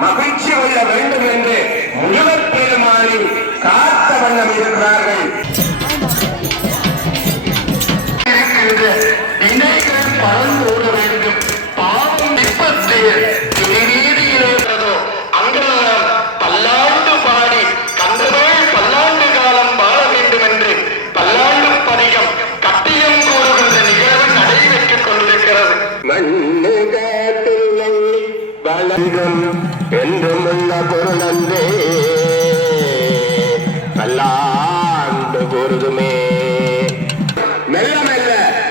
மகிழ்ச்சி கொள்ள வேண்டும் என்று முருகப் பெருமானை காத்த வண்ணம் இருக்கிறார்கள். நினைகள் பறந்தோட வேண்டும். பாவம் நிற்பத்தில் திருநீதியிலேறதோ அங்கெல்லாம் பல்லாண்டு பாடி கந்தவேள் பல்லாண்டு காலம் வாழ வேண்டும் என்று பல்லாண்டு பதிகம் கட்டியம் கூறுகின்ற நிகழ்வு நடைபெற்றுக் கொண்டிருக்கிறது. மண்ணு காட்டில்லை வளர்ந்தும் என்றும் உள்ள பொருளந்தே பல்லாண்டு பொருதுமே. மெல்ல மெல்ல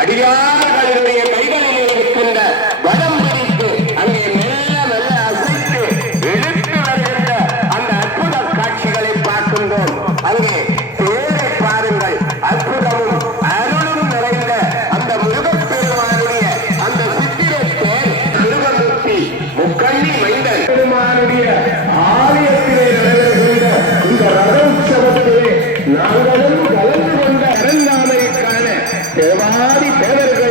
அடியார்களுடைய கைகளில் இருக்கின்ற வடம் பிடித்து அங்கே மெல்ல மெல்ல அசைத்து இழுத்து வருகின்ற அந்த அற்புத காட்சிகளை பார்க்கின்றோம். அங்கே தேரை பாருங்கள். அற்புதமும் அருளும் நிறைந்த அந்த முருகப் பெருமானுடைய அந்த சித்திரத்தை திருவமூர்த்தி முக்கண்ணி மைந்தன் பெருமானுடைய ஆலயத்திலே நடைபெறுகின்ற இந்த ரத உற்சவத்திலே நாங்களும் கலந்து கொண்ட அரண்நாமைக்கான தேவாதி தேவர்கள்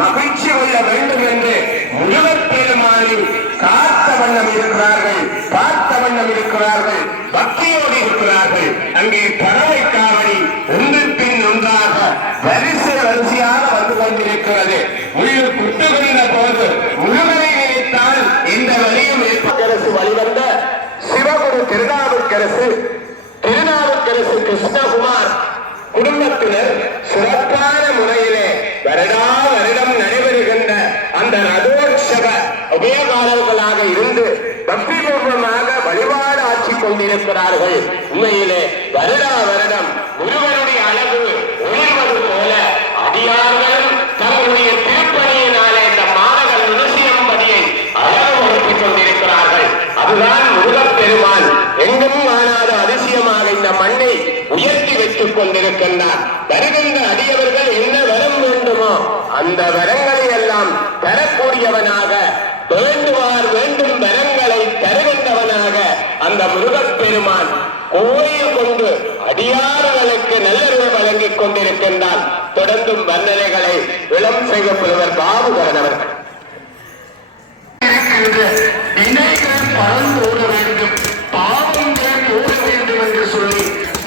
மகிழ்ச்சி கொள்ள வேண்டும் என்று முருகப் பெருமானை காத்த வண்ணம் இருக்கிறார்கள், பார்த்த வண்ணம் இருக்கிறார்கள், பக்தியோடு இருக்கிறார்கள். அங்கே பறவை காவடி ஒன்றின் பின் ஒன்றாக வரிசை வரிசையாக வந்து கொண்டிருக்கிறது. உள்ளூர் குட்டுகின்ற போது முருகனை நினைத்தால் இந்த வழியும் ஏற்பரசு வழிவந்த சிவகுரு திருநாவுக்கரசு கிருஷ்ணகுமார் குடும்பத்தினர் சிறப்பான முறையிலே வருடா வருடம் நடைபெறுகின்ற அந்த ரதோற்சவ உபயோகாரர்களாக இருந்து பக்திபூர்வமாக வழிபாடு ஆட்சி கொண்டிருக்கிறார்கள். உண்மையிலே வருடா வருடம் முருகனுடைய அழகு உயர்வது போல அடியார்களும் தங்களுடைய திருப்பணியினாலே இந்த மாநகர் நிருசியம்பதியை அழகுபடுத்திக் கொண்டிருக்கிறார்கள். அதுதான் முருகப் பெருமான் எங்கும் காணாத அதிசயமாக இந்த மண்ணை உயர்த்தி வைத்துக் கொண்டிருக்கின்றார். வருகின்ற அடியவர்கள் என்ன வரம் வேண்டுமோ அந்த வரங்களை எல்லாம் தரக்கூடியவனாக, வேண்டுவார் வேண்டும் வரங்களை தருகின்றவனாக அந்த முருகப் பெருமான் கோயில் கொண்டு அடியார்களுக்கு நல்லறிவு வழங்கிக் கொண்டிருக்கின்றார். தொடர்ந்தும் வர்ணனைகளை இளம் செய்ய புலவர் பாபுகரன் அவர்கள் நினைகள் பறந்தோட வேண்டும். பாவங்கள் போட வேண்டும் என்று சொல்லி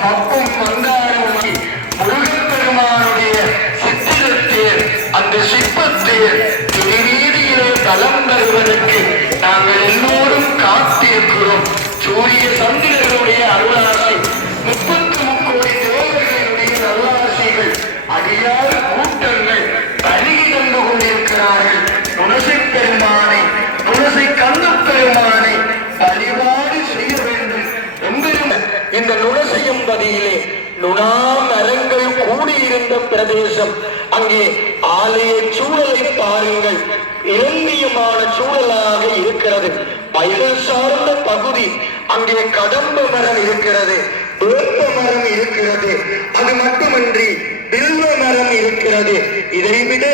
அப்பும் மந்தாரமாய் முருகப் பெருமானுடைய சித்திரத்தேர் அந்த சிற்பத்தேர் திருநீதியிலே தலம் வருவதற்கு நாங்கள் எல்லோரும் காத்திருக்கிறோம். சூரிய சந்திரர்களுடைய அருளாசி, 33 கோடி தேவர்களுடைய அருளாசிகள், அடியார் கூட்டங்கள் பருகி தந்து கொண்டிருக்கிறார்கள். துளசிப் பெருமானை, துளசி கந்தப் பெருமானை வழிபாடு செய்ய வேண்டும் என்பதும் இந்த நுணசையம்பதியிலே நுணாமரங்கள் கூடியிருந்த பிரதேசம். அங்கே ஆலய சூழலை பாருங்கள், இலந்தியமான சூழலாக இருக்கிறது. வயல் சார்ந்த பகுதி. அங்கே கடம்ப மரம் இருக்கிறது, வேப்ப மரம் இருக்கிறது, அது மட்டுமன்றி வில்வ மரம் இருக்கிறது. இதைவிட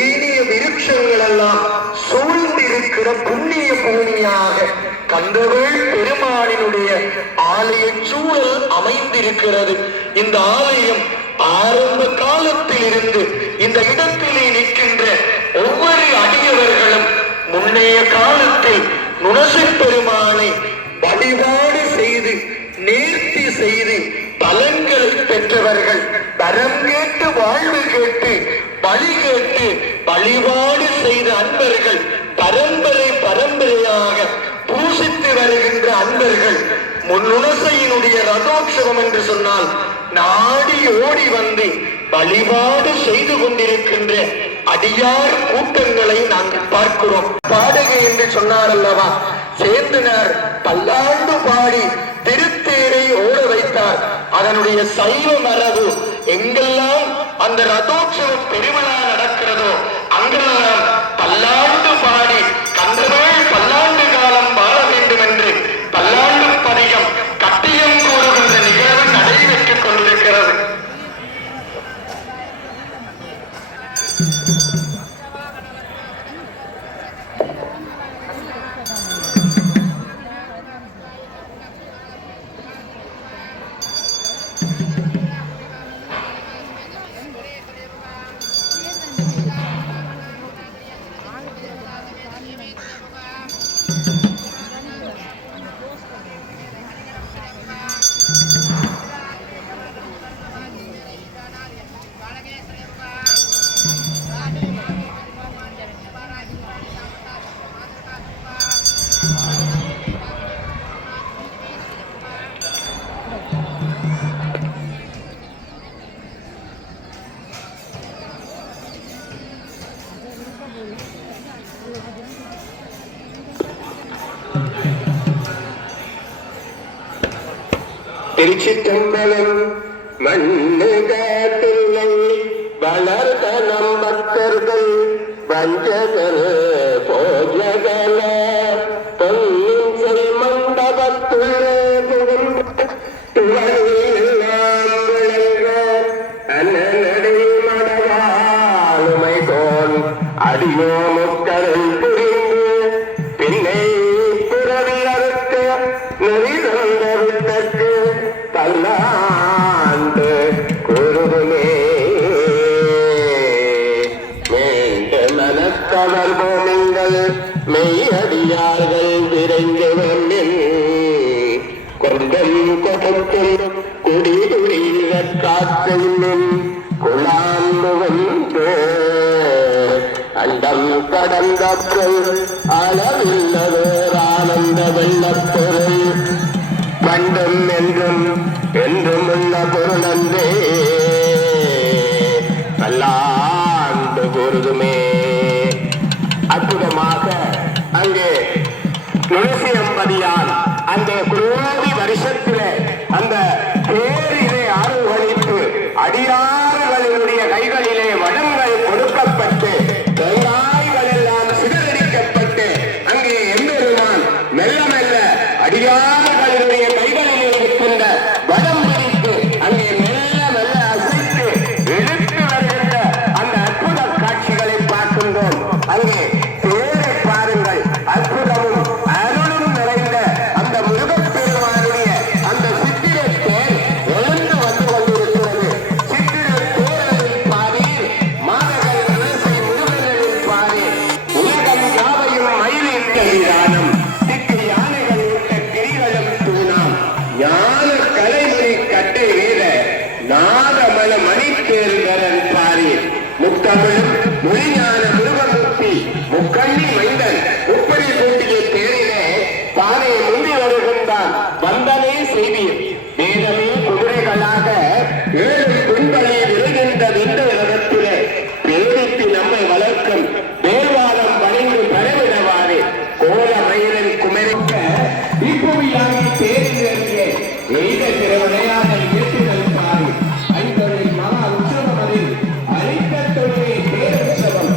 ஏனைய விருட்சங்கள் எல்லாம் சூழ்ந்திருக்கிற புண்ணிய பூமியாக கந்தவேள் பெருமானினுடைய ஆலய சூழல் அமைந்திருக்கிறது. இந்த ஆலயம் ஆரம்ப காலத்தில் இருந்து இந்த இடத்திலே நிற்கின்ற ஒவ்வொரு அடியவர்களும் முன்னைய காலத்தில் நுணசிப் பெருமானை வழிபாடு செய்து நேர்த்தி செய்து பலன்களை பெற்றவர்கள். வரம் கேட்டு வாழ்வு கேட்டு பலி கேட்டு வழிபாடு செய்த அன்பர்கள், பரம்பரையாக பூசித்து வருகின்ற அன்பர்கள். முன்னுணசையினுடைய ரதோற்சவம் என்று சொன்னால் நாடி ஓடி வந்து வழிபாடு செய்து கொண்டிருக்கின்ற அடியார் கூட்டங்களை நாங்கள் பார்க்கிறோம். பாடுகை என்று சொன்னார் அல்லவா, சேந்தனார் பல்லாண்டு பாடி திருத்தேரை ஓட வைத்தார். அதனுடைய சைவ மரபு எங்கெல்லாம் அந்த ரதோற்சவ பெருவிழா நடக்கிறதோ அங்கெல்லாம் பல்லாண்டு பாடி கந்தவேள் பல்லாண்டு காலம் வாழ வேண்டும் என்று பல்லாண்டு பதிகம் கட்டியம் கூறுகின்ற நிகழ்வு நடைபெற்றுக் கொண்டிருக்கிறது. திருச்சிற்றம்பலம் மண்ணுகத்தில்லை வளர்தனம் பக்தர்கள் வஞ்சகர் போஜகல பொன்னின் செல் மண்டபத்துள்ளே அன்னடை மடவாளுமை தோல் அடியோ முக்கரல் புரிந்து பின்னை புறவி அறுக்க நெறிதந்த விட்டக்கு பல்லாண்டு குருகுமே மேண்டு மனத்தவர் போமிங்கள் மெய்யடியார்கள் விரைந்து வந்தின் கொண்டம் கொடுக்கும் குடி துணிக காற்றும் குழாம்பு வந்து அண்டம் கடந்தப்பொருள் அளவில்லதோர் ஆனந்த வெள்ளப்பொருள் கண்டும் என்றும் என்றும் உள்ள பொருளந்தே பல்லாண்டு பொருதுமே. அற்புதமாக அங்கே நுழைசியம்பதியால் அந்த குரோதி வருஷத்திலே அந்த பேரிலே ஆறுகளித்து அடியாறுகளினுடைய கைகளிலே வடங்கள் கொடுக்கப்பட்டு தேங்காய்கள் எல்லாம் சிதறடிக்கப்பட்டு அங்கே எம்பெருமான் மெல்ல மெல்ல அடியாறுகளினுடைய கைகளில் இருக்கின்ற வடம் பிடித்து அங்கே மெல்ல மெல்ல அசைத்து இழுத்து வருகின்ற அந்த அற்புத காட்சிகளை பார்க்கின்றோம். அங்கே தேரை பாருங்கள், அற்புதமும் அருளும் நிறைந்த அந்த முருகப்பெருமானுடைய அந்த சித்திர தேர் எழுந்து வந்து கொண்டிருக்கிறது. சித்திர தேரில் பாரீர் மாதர்கள் இசை முருகனில் பாரீர் உலகம் யாவையும் மயிலின் கைதானம் திக்கு யானைகள் விட்ட கிரிகளும் தூணாம் ஞான கலைமணி கட்டை வீர நாதமல மணித்தேர்தரன் பாரீர் முத்தமிழும் மொழிஞான முருகமூர்த்தி முக்கண்ணி மைந்தன் முப்பரி கூட்டிய தேரிலே தானே முந்தி வருகின்றான் வந்தனே செய்வீர் வேதமே குதிரைகளாக ஏழு துன்பலை விழுகின்ற இந்த இடத்திலே பேரித்து நம்மை வளர்க்கும் தேவாரம் வணிந்து பரவிடவாறு கோல மயிலின் குமரிக்க இப்புவியாகி தேரிலே எய்த திறவனையான வீட்டுகள் பாரு ஐந்தொழில் மகா உற்சவம் அதில் அரிக்க தொழிலை பேருற்சவம்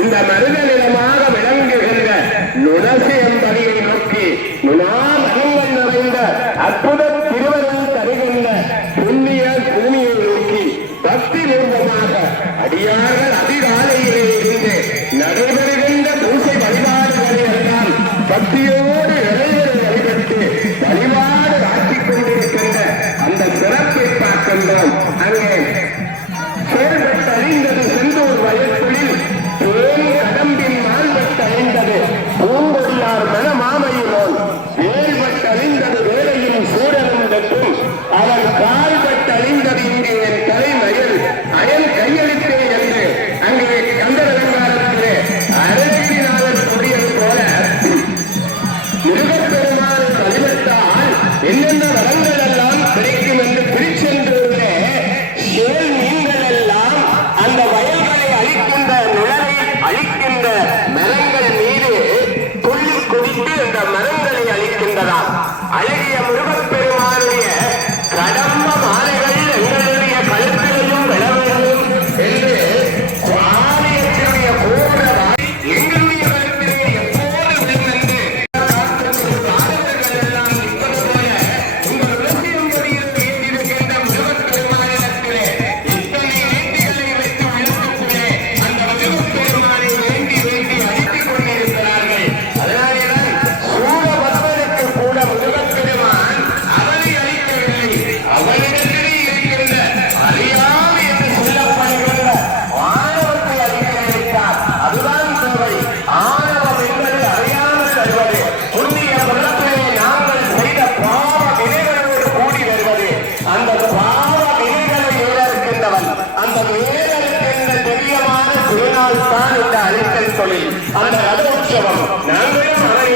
இந்த மருத நிலமாக விளங்குகின்ற நுணசியம்பதியை நோக்கி நுணாமகங்கள் நிறைந்த அற்புத திருவருள் தருகின்ற புண்ணிய பூமியை நோக்கி பக்தி பூர்வமாக அடியார்கள் அதிகாலையிலே இருந்து நடைபெறுகின்ற பூசை வழிபாடுகளை எல்லாம் பக்தியோடு இறைவனை வழிபட்டு வழிபாடு ஆக்கிக் கொண்டிருக்கின்ற அந்த சிறப்பை பார்க்கின்றோம். அங்கே செயல்பட்டறிந்தது செந்தூர் வயற்குளில் தேன் கடம்பின் மால்பட்டறிந்தது பூங்கொடியார் மனமாமையிலோன் வேல்பட்டறிந்தது வேலையும் சூழலும் தட்டும் அவன் கால்பட்டறிந்தது இங்கே என் தலைமயில் அயல் கையளித்தே என்று அங்கே கந்தரங்காரத்திலே அருணகிரிநாதர் கூறியது போல முருகப்பெருமானை வழிபட்டால் என்னென்ன வரங்கள் எல்லாம் கிடைக்கும் என்று திருச்செந்தூரிலே சேல் மீன்கள் எல்லாம் அந்த வயல்களை அழிக்கின்ற நிழலை அழிக்கின்ற மரங்கள் மீது துள்ளி குதித்து அந்த மரங்களை அழிக்கின்றதாம். அழகிய முருகப்பெருமானுடைய கடம்ப மாலைகள் எங்களுடைய கழுத்திலையும் விழ வேண்டும் என்று ஆலயத்தினுடைய கோபுர எங்களுடைய கழுத்திலே எப்போது விழும் என்று அந்த ரதோற்சவம் நாங்களும் அதனை